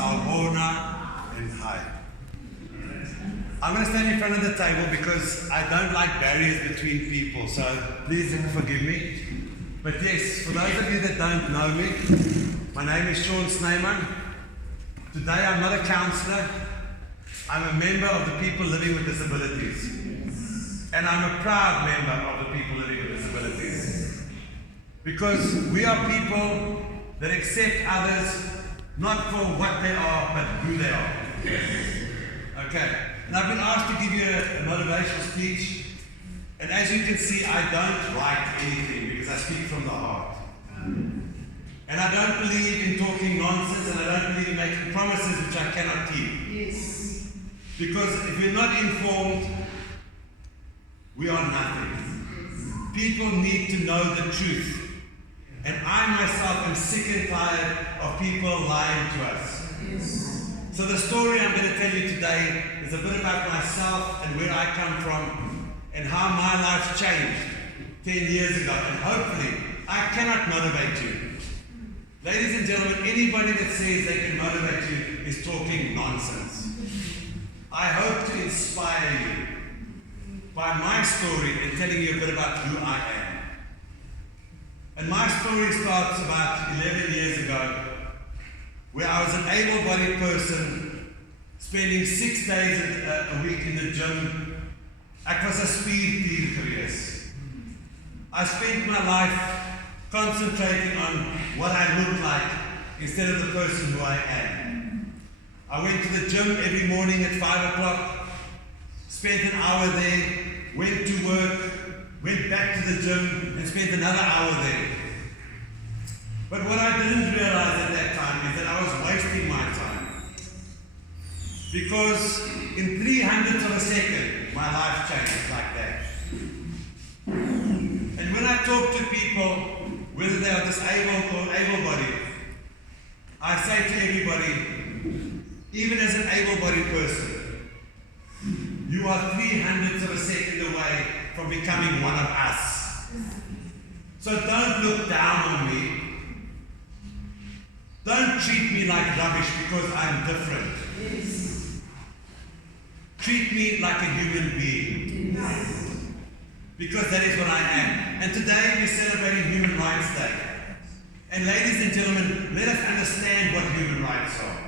Sawubona, and hi. I'm going to stand in front of the table because I don't like barriers between people, so please forgive me. But yes, for those of you that don't know me, my name is Sean Snyman. Today I'm not a counsellor, I'm a member of the people living with disabilities. And I'm a proud member of the people living with disabilities. Because we are people that accept others not for what they are, but who they are. Okay, and I've been asked to give you a motivational speech. And as you can see, I don't write anything because I speak from the heart. And I don't believe in talking nonsense, and I don't believe in making promises which I cannot keep. Yes. Because if you're not informed, we are nothing. People need to know the truth. And I myself am sick and tired of people lying to us. Yes. So the story I'm going to tell you today is a bit about myself and where I come from and how my life changed 10 years ago. And hopefully, I cannot motivate you. Ladies and gentlemen, anybody that says they can motivate you is talking nonsense. I hope to inspire you by my story and telling you a bit about who I am. And my story starts about 11 years ago, where I was an able-bodied person spending 6 days a week in the gym. Ek was 'n spiertiergewees. I spent my life concentrating on what I look like instead of the person who I am. I went to the gym every morning at 5 o'clock, spent an hour there, went to work, went back to the gym and spent another hour there. But what I didn't realize at that time is that I was wasting my time. Because in 300ths of a second, my life changed like that. And when I talk to people, whether they are disabled or able-bodied, I say to everybody, even as an able-bodied person, you are 300ths of a second away from becoming one of us. So don't look down on me. Don't treat me like rubbish because I'm different. Yes. Treat me like a human being. Yes. Because that is what I am. And today we're celebrating Human Rights Day. And ladies and gentlemen, let us understand what human rights are.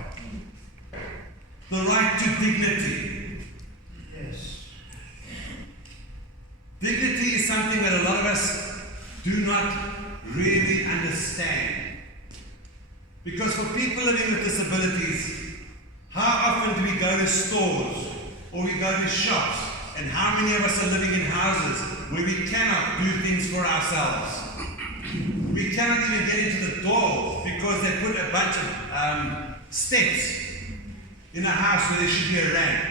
The right to dignity. Yes. Dignity is something that a lot of us do not really understand. Because for people living with disabilities, how often do we go to stores or we go to shops, and how many of us are living in houses where we cannot do things for ourselves? We cannot even get into the door because they put a bunch of steps in a house where there should be a ramp.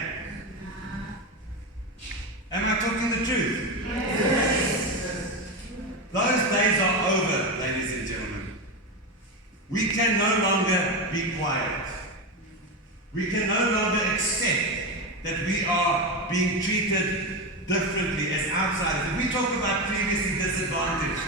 Am I talking the truth? Yes. Those days are over, ladies and gentlemen. We can no longer be quiet. We can no longer accept that we are being treated differently as outsiders. If we talk about previously disadvantaged,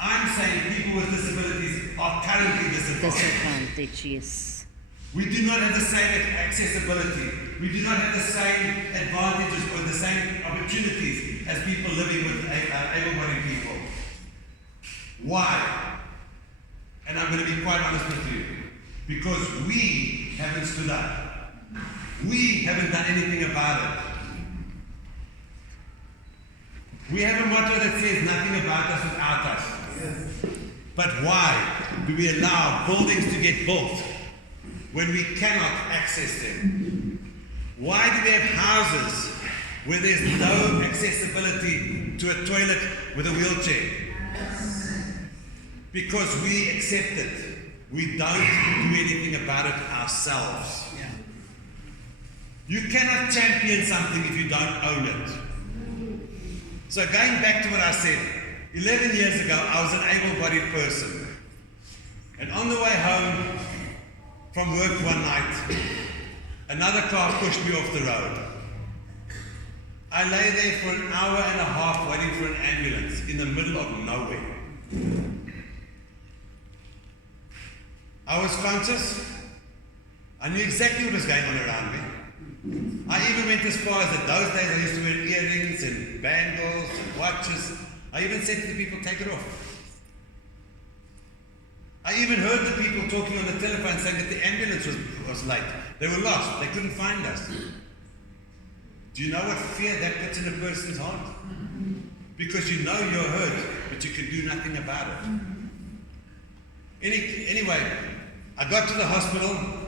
I'm saying people with disabilities are currently Disadvantage, yes. We do not have the same accessibility. We do not have the same advantages or the same opportunities as people living with able-bodied people. Why? And I'm going to be quite honest with you. Because we haven't stood up. We haven't done anything about it. We have a motto that says nothing about us without us. But why do we allow buildings to get built when we cannot access them? Why do we have houses where there's no accessibility to a toilet with a wheelchair? Because we accept it. We don't do anything about it ourselves. You cannot champion something if you don't own it. So going back to what I said, 11 years ago I was an able-bodied person. And on the way home from work one night, another car pushed me off the road. I lay there for an hour and a half waiting for an ambulance in the middle of nowhere. I was conscious, I knew exactly what was going on around me. I even went as far as that those days I used to wear earrings and bangles and watches. I even said to the people, take it off. I even heard the people talking on the telephone saying that the ambulance was late. They were lost. They couldn't find us. Do you know what fear that puts in a person's heart? Because you know you're hurt, but you can do nothing about it. Anyway, I got to the hospital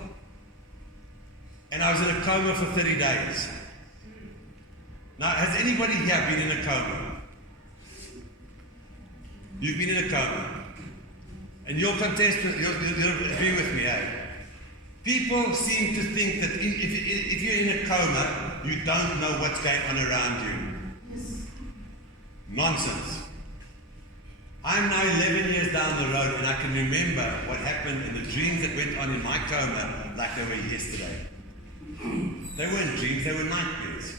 and I was in a coma for 30 days. Now, has anybody here been in a coma? You've been in a coma. And you'll contest, you'll agree with me, eh? People seem to think that if you're in a coma, you don't know what's going on around you. Yes. Nonsense. I'm now 11 years down the road and I can remember what happened in the dreams that went on in my coma like they were yesterday. They weren't dreams, they were nightmares.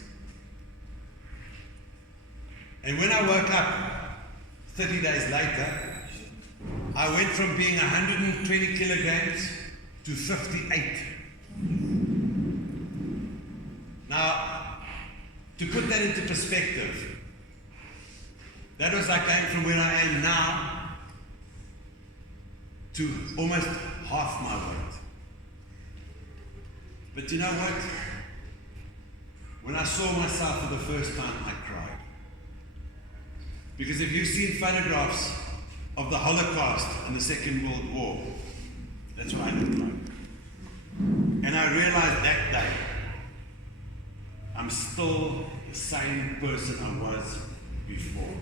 And when I woke up 30 days later, I went from being 120 kilograms to 58. Now, to put that into perspective, that was like going from where I am now to almost half my weight. But you know what? When I saw myself for the first time, I cried. Because if you've seen photographs of the Holocaust and the Second World War, that's what I looked like. And I realized that day, I'm still the same person I was before.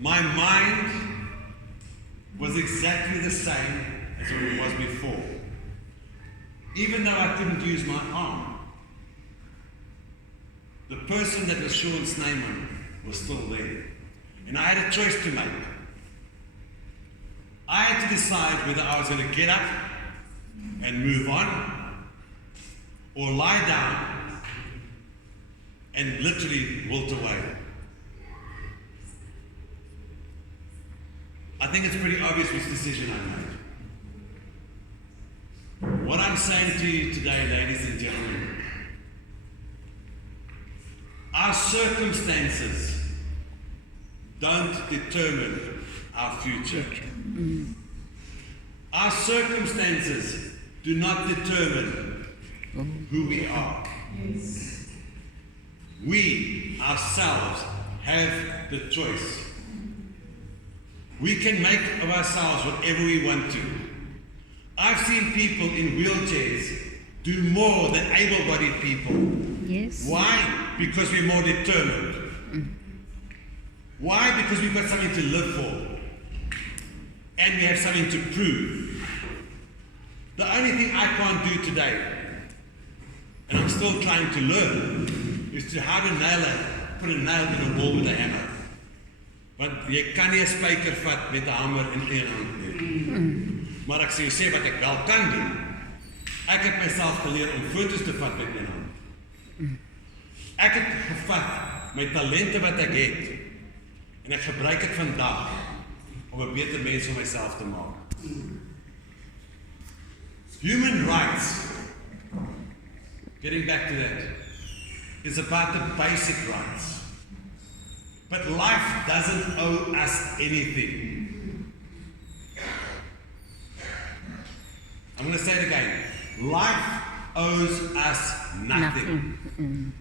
My mind was exactly the same as what it was before. Even though I couldn't use my arm, the person that was Sean Snyman was still there. And I had a choice to make. I had to decide whether I was going to get up and move on or lie down and literally wilt away. I think it's pretty obvious which decision I made. What I'm saying to you today, ladies and gentlemen, our circumstances don't determine our future. Our circumstances do not determine who we are. We ourselves have the choice. We can make of ourselves whatever we want to. I've seen people in wheelchairs do more than able-bodied people. Yes. Why? Because we're more determined. Why? Because we've got something to live for. And we have something to prove. The only thing I can't do today, and I'm still trying to learn, is to how to put a nail in a wall with a hammer. Want jy kan nie 'n spyker vat met 'n hamer in een hand nie. Maar ek sê wat ek wel kan doen. Ek het myself geleer om foto's te vat met een hand. Ek het gevat my talente wat ek het en ek gebruik dit vandag om 'n beter mens vir myself te maak. Human rights, getting back to that, is about the basic rights. But life doesn't owe us anything. I'm going to say it again. Life owes us nothing.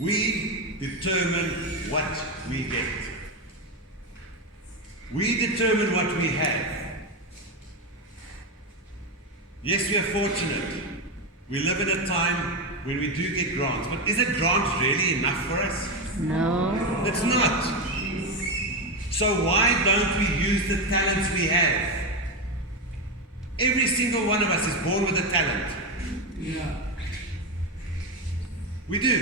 We determine what we get. We determine what we have. Yes, we are fortunate. We live in a time when we do get grants, but is it grants really enough for us? No. It's not. So why don't we use the talents we have? Every single one of us is born with a talent. Yeah. We do.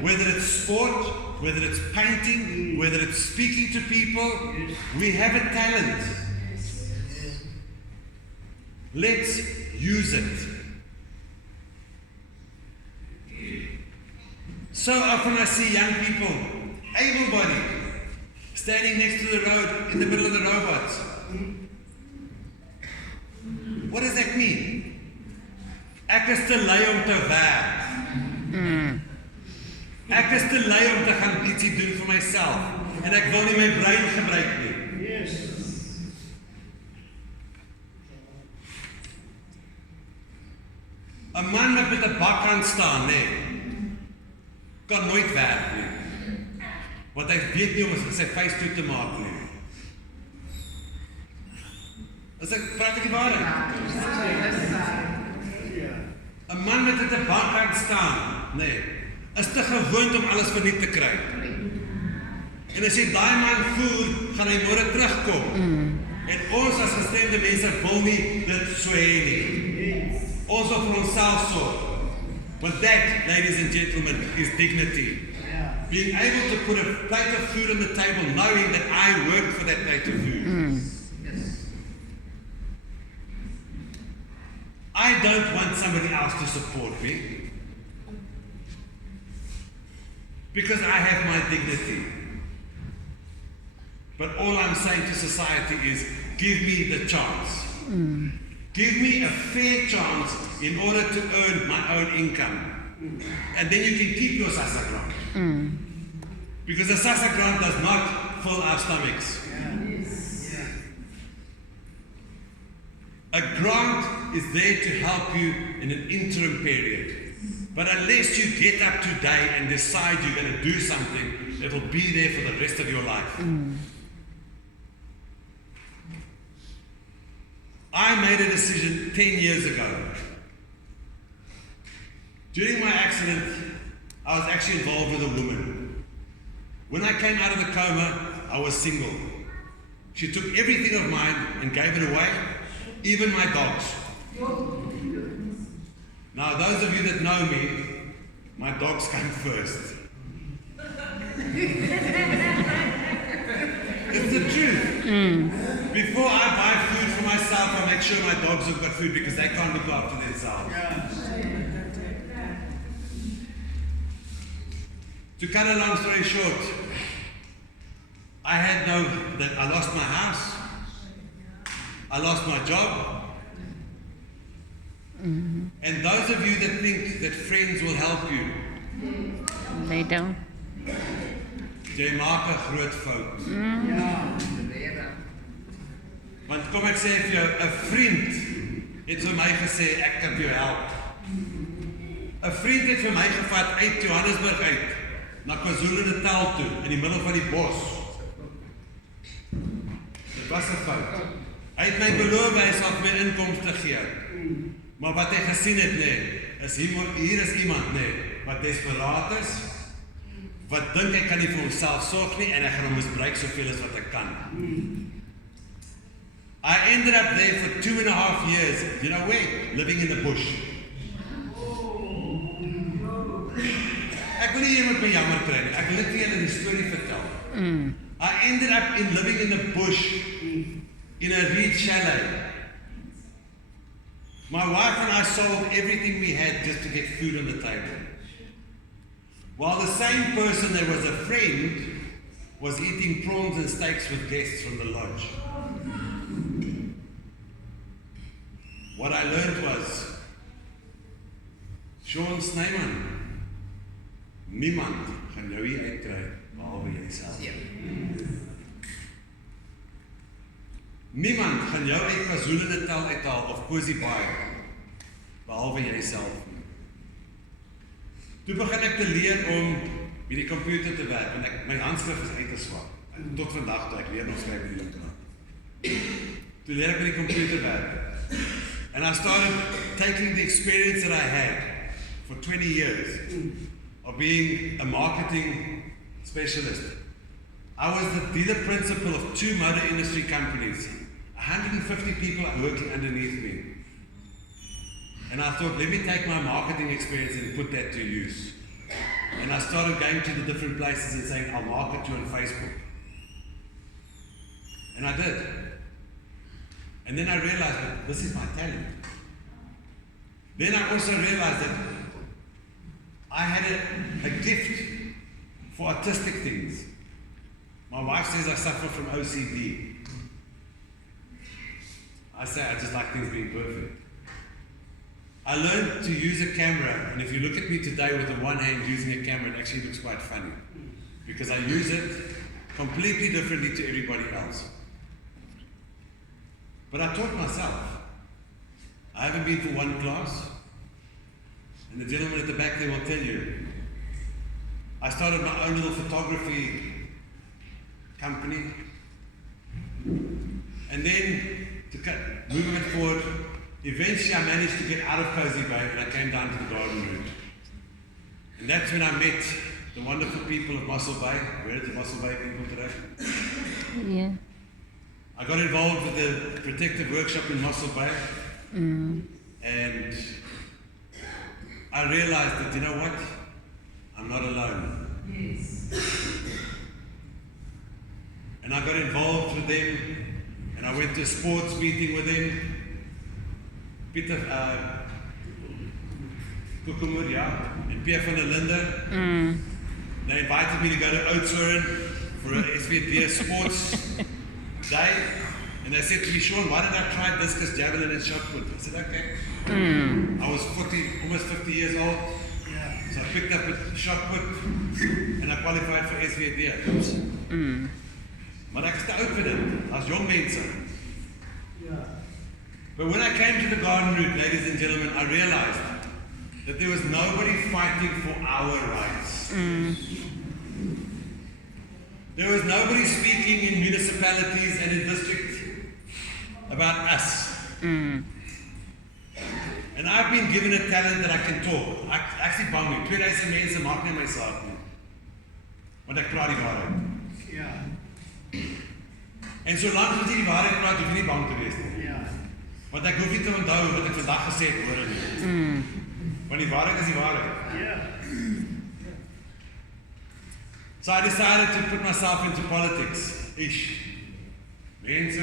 Whether it's sport, whether it's painting, whether it's speaking to people, we have a talent. Let's use it. So often I see young people, able-bodied, standing next to the road in the middle of the robots, What does that mean? Ek is te lui om te werk. Ek is te lui om te gaan ietsie doen vir myself en ek wil nie my brein gebruik nie. Yes. 'n Man wat met 'n bak kan staan, kan nooit werk nie. Want hy weet nie om sy vuis toe te maak nie. Praat ek die waarheid? 'n Man wat met 'n bak kan staan, is te gewoond om alles verniet te kry. En as jy daai man voer, gaan hy môre terugkom. En ons as gestremde mense wil nie dit so hê nie. Ons wil vir onsself sorg. But that, ladies and gentlemen, is dignity. Being able to put a plate of food on the table, knowing that I work for that plate of food. I don't want somebody else to support me. Because I have my dignity. But all I'm saying to society is, give me the chance. Give me a fair chance in order to earn my own income. And then you can keep your SASSA grant. Because the SASSA grant does not fill our stomachs. A grant is there to help you in an interim period. But unless you get up today and decide you're going to do something, it will be there for the rest of your life. I made a decision 10 years ago. During my accident, I was actually involved with a woman. When I came out of the coma, I was single. She took everything of mine and gave it away, even my dogs. Now, those of you that know me, my dogs come first. It's the truth. Before I buy food for myself, I make sure my dogs have got food because they can't look after themselves. To cut a long story short, I lost my house, I lost my job, and those of you that think that friends will help you, they don't. jy maak 'n groot fout. Want kom ek sê vir jou, 'n vriend het vir my gesê ek kan jou help. 'n Vriend het vir my gevat uit Johannesburg uit na KwaZulu-Natal toe in die middel van die bos. Dit was 'n fout. Hy het my beloof hy sal my inkomste gee. Maar wat hy gesien het, is hier is iemand, wat desperaat is, wat dink hy kan nie vir homself sorg nie en hy gaan hom misbruik soveel as wat hy kan. I ended up there for 2.5 years, you know where? Living in the bush. Ek wil nie hier met my jammer kry nie, ek wil net vir julle die storie vertel. I ended up living in the bush, in a reed chalet. My wife and I sold everything we had just to get food on the table. While the same person that was a friend was eating prawns and steaks with guests from the lodge. What I learned was, Sean Snyman, niemand gaan jou hier uitkry, behalwe jyself. Niemand gaan jou uit KwaZulu-Natal uithaal of Kosi Baai, behalwe jyself. Toe begin ek te leer om met die computer te werk, want my handskrif is uiters swak. Tot vandag toe ek leer nog skryf met die linkerhand. Toe leer ek met die computer werk. And I started taking the experience that I had for 20 years of being a marketing specialist. I was the dealer principal of 2 motor industry companies, 150 people working underneath me. And I thought, let me take my marketing experience and put that to use. And I started going to the different places and saying, I'll market you on Facebook. And I did. And then I realized that this is my talent. Then I also realized that I had a gift for artistic things. My wife says I suffer from OCD. I say I just like things being perfect. I learned to use a camera, and if you look at me today with the one hand using a camera, it actually looks quite funny. Because I use it completely differently to everybody else. But I taught myself. I haven't been for one class, and the gentleman at the back there will tell you. I started my own little photography company, and then to move it forward, eventually I managed to get out of Cozy Bay and I came down to the garden route. And that's when I met the wonderful people of Mossel Bay. Where are the Mossel Bay people today? Yeah. I got involved with the protective workshop in Mossel Bay, and I realized that, you know what? I'm not alone. Yes. And I got involved with them, and I went to a sports meeting with them. Peter Kukumur, yeah, and Pierre van der Linde. They invited me to go to Oudtshoorn for an SVD sports day, and they said to me, Sean, why don't I try discus, javelin, and shot put? I said, okay. I was 40, almost 50 years old, so I picked up a shot put, and I qualified for SVD. Maar ek is te oud vir dit, as jong mense. But when I came to the garden route, ladies and gentlemen, I realized that there was nobody fighting for our rights. There was nobody speaking in municipalities and in districts about us. And I've been given a talent that I can talk. I actually bang me. 2000 mense maak nie my saak nie. Want ek praat die waarheid. En solank as jy die waarheid praat, hoef jy nie bang te wees nie. Want ek hoef nie te onthou wat ek vandag gesê het, hoor nie. Want die waarheid is die waarheid. So I decided to put myself into politics. Mense,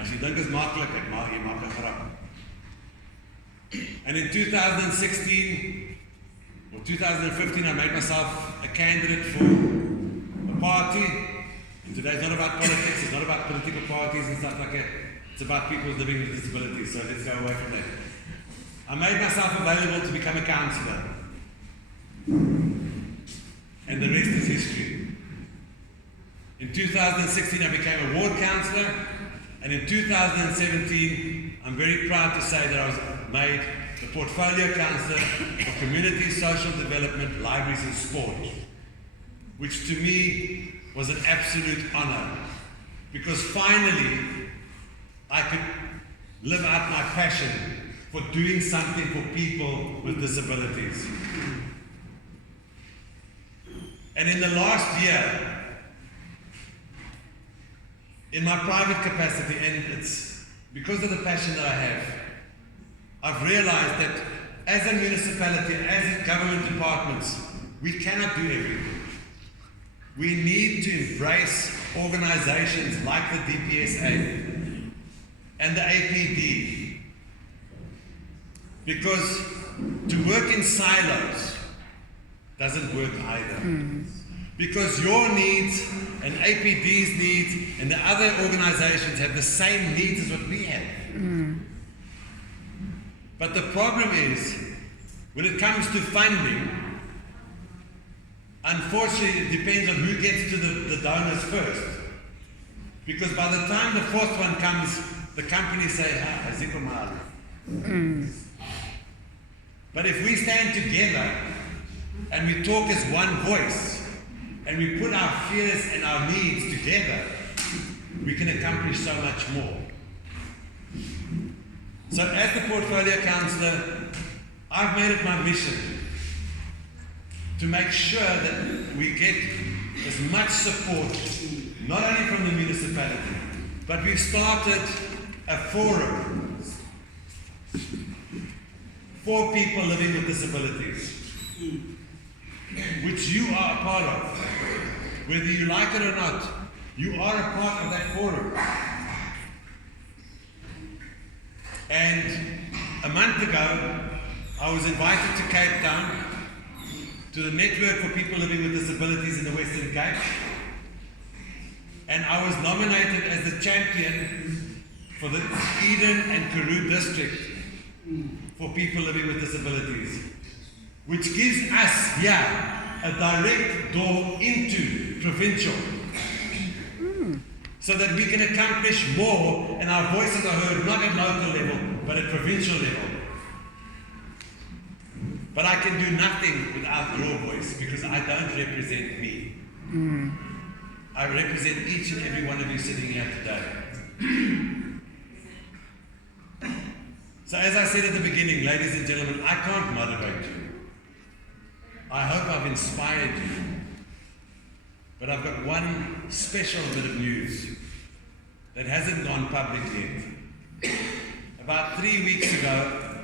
as jy dink is maklik, jy maak 'n grap. And in 2016 or 2015, I made myself a candidate for a party. And today it's not about politics, it's not about political parties and stuff like that. It's about people living with disabilities, so let's go away from that. I made myself available to become a councillor. And the rest is history. In 2016, I became a ward councillor, and in 2017, I'm very proud to say that I was made the portfolio councillor for community, social development, libraries and sport, which to me was an absolute honor, because finally I could live out my passion for doing something for people with disabilities. And in the last year, in my private capacity, and it's because of the passion that I have, I've realized that as a municipality, as government departments, we cannot do everything. We need to embrace organizations like the DPSA and the APD, because to work in silos doesn't work either. Because your needs and APD's needs and the other organizations have the same needs as what we have. But the problem is, when it comes to funding, unfortunately it depends on who gets to the donors first. Because by the time the fourth one comes, the companies say, ziko mali. But if we stand together and we talk as one voice, and we put our fears and our needs together, we can accomplish so much more. So as the portfolio councillor, I've made it my mission to make sure that we get as much support, not only from the municipality, but we've started a forum for people living with disabilities, which you are a part of. Whether you like it or not, you are a part of that forum. And a month ago, I was invited to Cape Town, to the Network for People Living with Disabilities in the Western Cape, and I was nominated as the champion for the Eden and Karoo district for people living with disabilities, which gives us here a direct door into provincial, so that we can accomplish more and our voices are heard not at local level but at provincial level. But I can do nothing without your voice, because I don't represent me. I represent each and every one of you sitting here today. So as I said at the beginning, ladies and gentlemen, I can't motivate you. I hope I've inspired you. But I've got one special bit of news that hasn't gone public yet. About 3 weeks ago,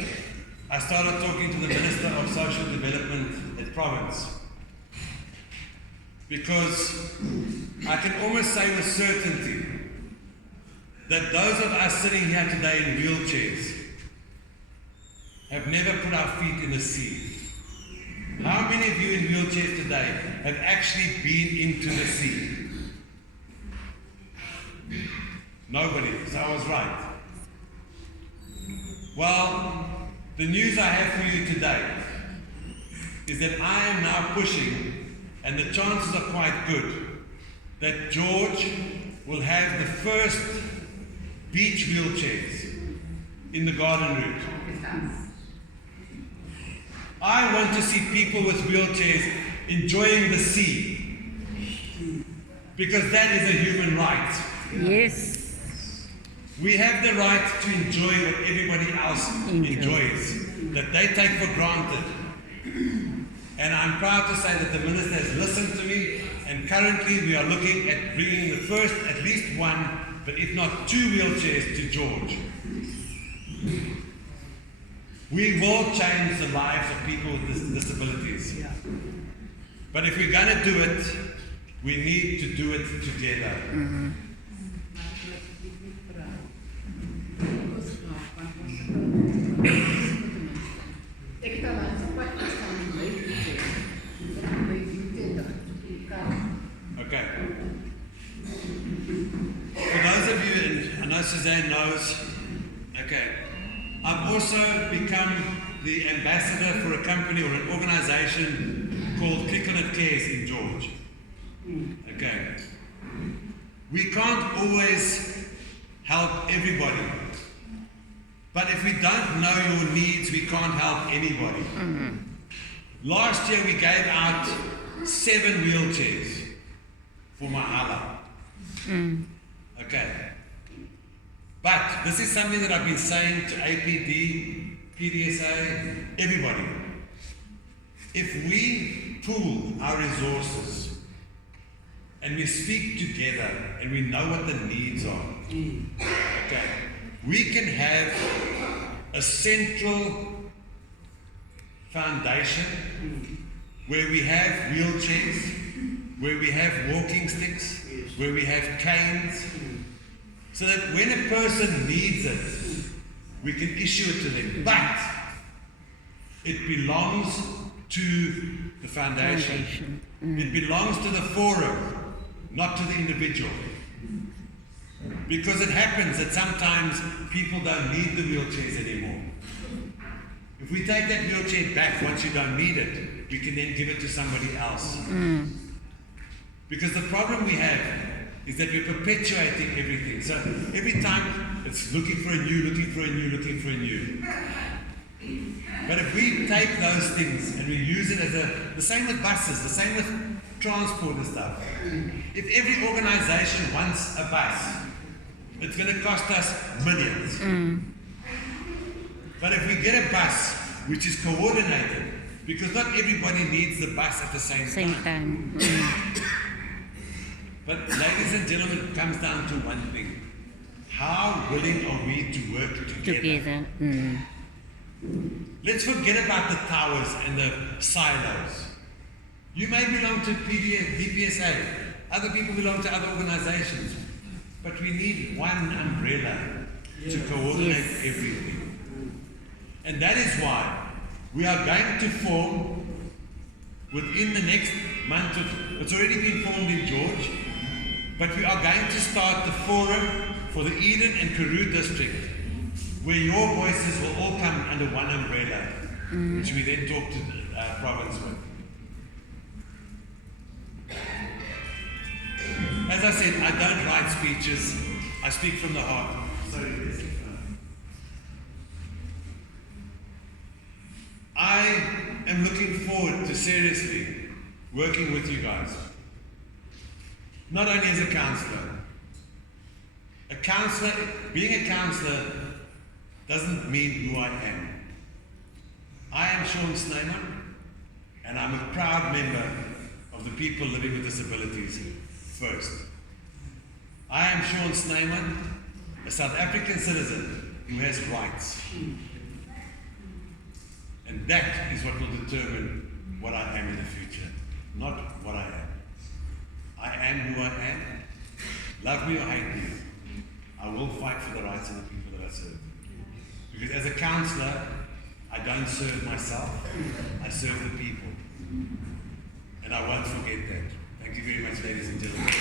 I started talking to the Minister of Social Development at Province, because I can almost say with certainty that those of us sitting here today in wheelchairs have never put our feet in the sea. How many of you in wheelchairs today have actually been into the sea? Nobody, so I was right. Well, the news I have for you today is that I am now pushing, and the chances are quite good, that George will have the first beach wheelchairs in the garden route. I want to see people with wheelchairs enjoying the sea, because that is a human right. Yes. We have the right to enjoy what everybody else enjoys, that they take for granted. And I'm proud to say that the Minister has listened to me, and currently we are looking at bringing the first, at least one, but if not 2 wheelchairs to George. We will change the lives of people with disabilities. But if we're going to do it, we need to do it together. Okay. For those of you, and I know Suzanne knows, okay, I've also become the ambassador for a company or an organization called Click on It Cares in George. Okay. We can't always help everybody. But if we don't know your needs, we can't help anybody. Last year we gave out 7 wheelchairs for Mahala. Okay. But this is something that I've been saying to APD, PDSA, everybody. If we pool our resources and we speak together and we know what the needs are, okay, we can have a central foundation where we have wheelchairs, where we have walking sticks, where we have canes, so that when a person needs it, we can issue it to them. But it belongs to the foundation. It belongs to the forum, not to the individual. Because it happens that sometimes people don't need the wheelchairs anymore. If we take that wheelchair back once you don't need it, we can then give it to somebody else. Because the problem we have is that we're perpetuating everything. So every time it's looking for a new, looking for a new, looking for a new. But if we take those things and we use it as the same with buses, the same with transport and stuff. If every organization wants a bus, it's going to cost us millions. But if we get a bus which is coordinated, because not everybody needs the bus at the same time. But ladies and gentlemen, it comes down to one thing. How willing are we to work together? Let's forget about the towers and the silos. You may belong to DPSA, other people belong to other organizations, but we need one umbrella to coordinate everything. And that is why we are going to form, within the next month, it's already been formed in George, but we are going to start the forum for the Eden and Karoo district, where your voices will all come under one umbrella, which we then talk to the province with. As I said, I don't write speeches, I speak from the heart. Sorry, I am looking forward to seriously working with you guys. Not only as a counsellor. Being a counsellor doesn't mean who I am. I am Sean Snyman, and I'm a proud member of the people living with disabilities first. I am Sean Snyman, a South African citizen who has rights. And that is what will determine what I am in the future, not what I am. I am who I am. Love me or hate me, I will fight for the rights of the people that I serve. Because as a counsellor, I don't serve myself, I serve the people. And I won't forget that. Thank you very much, ladies and gentlemen.